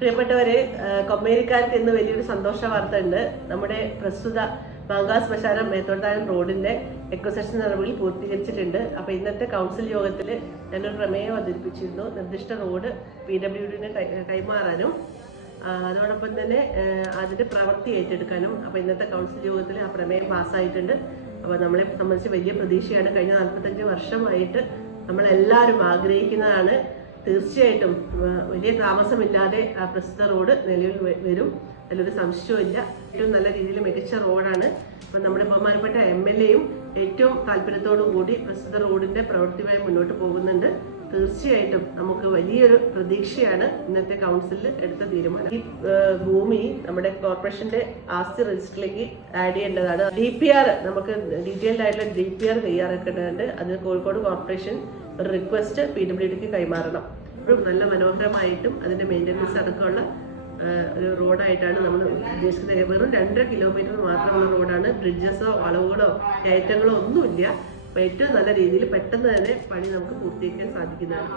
പ്രിയപ്പെട്ടവരെ, കൊമ്മേരിക്കാർക്ക് ഇന്ന് വലിയൊരു സന്തോഷ വാർത്ത ഉണ്ട്. നമ്മുടെ പ്രസ്തുത മാങ്കാ ശ്മശാനം മേത്തോട്ടാനം റോഡിന്റെ എക്കോസെഷൻ നടപടികൾ പൂർത്തീകരിച്ചിട്ടുണ്ട്. അപ്പൊ ഇന്നത്തെ കൗൺസിൽ യോഗത്തിൽ ഞാനൊരു പ്രമേയം അവതരിപ്പിച്ചിരുന്നു. നിർദ്ദിഷ്ട റോഡ് PWDന് കൈമാറാനും അതോടൊപ്പം തന്നെ അതിന്റെ പ്രവൃത്തി ഏറ്റെടുക്കാനും. അപ്പൊ ഇന്നത്തെ കൗൺസിൽ യോഗത്തിൽ ആ പ്രമേയം പാസ്സായിട്ടുണ്ട്. അപ്പൊ നമ്മളെ സംബന്ധിച്ച് വലിയ പ്രതീക്ഷയാണ്. കഴിഞ്ഞ 45 വർഷമായിട്ട് നമ്മളെല്ലാവരും ആഗ്രഹിക്കുന്നതാണ്. തീർച്ചയായിട്ടും വലിയ താമസമില്ലാതെ ആ പ്രസ്തുത റോഡ് നിലവിൽ വരും, അതിലൊരു സംശയവും ഇല്ല. ഏറ്റവും നല്ല രീതിയിൽ മികച്ച റോഡാണ്. അപ്പം നമ്മുടെ ബഹുമാനപ്പെട്ട MLAയും ഏറ്റവും താല്പര്യത്തോടു കൂടി പ്രസ്തുത റോഡിന്റെ പ്രവൃത്തിയുമായി മുന്നോട്ട് പോകുന്നുണ്ട്. തീർച്ചയായിട്ടും നമുക്ക് വലിയൊരു പ്രതീക്ഷയാണ് ഇന്നത്തെ കൗൺസിലിൽ എടുത്ത തീരുമാനം. ഈ ഭൂമി നമ്മുടെ കോർപ്പറേഷന്റെ ആസ്തി രജിസ്റ്ററിലേക്ക് ആഡ് ചെയ്യേണ്ടതാണ്. DPR നമുക്ക് ഡീറ്റെയിൽഡ് ആയിട്ടുള്ള DPR തയ്യാറാക്കേണ്ടതുണ്ട്. അതിന് കോഴിക്കോട് കോർപ്പറേഷൻ ഒരു റിക്വസ്റ്റ് PWDക്ക് കൈമാറണം. നല്ല മനോഹരമായിട്ടും അതിന്റെ മെയിൻ്റനൻസ് അടക്കമുള്ള ഒരു റോഡായിട്ടാണ് നമ്മൾ ഉദ്ദേശിക്കുന്നത്. വെറും 2.5 കിലോമീറ്റർ മാത്രമുള്ള റോഡാണ്. ബ്രിഡ്ജസോ വളവുകളോ കയറ്റങ്ങളോ ഒന്നുമില്ല. അപ്പോൾ ഏറ്റവും നല്ല രീതിയിൽ പെട്ടെന്ന് തന്നെ പണി നമുക്ക് പൂർത്തീകരിക്കാൻ സാധിക്കുന്നതാണ്.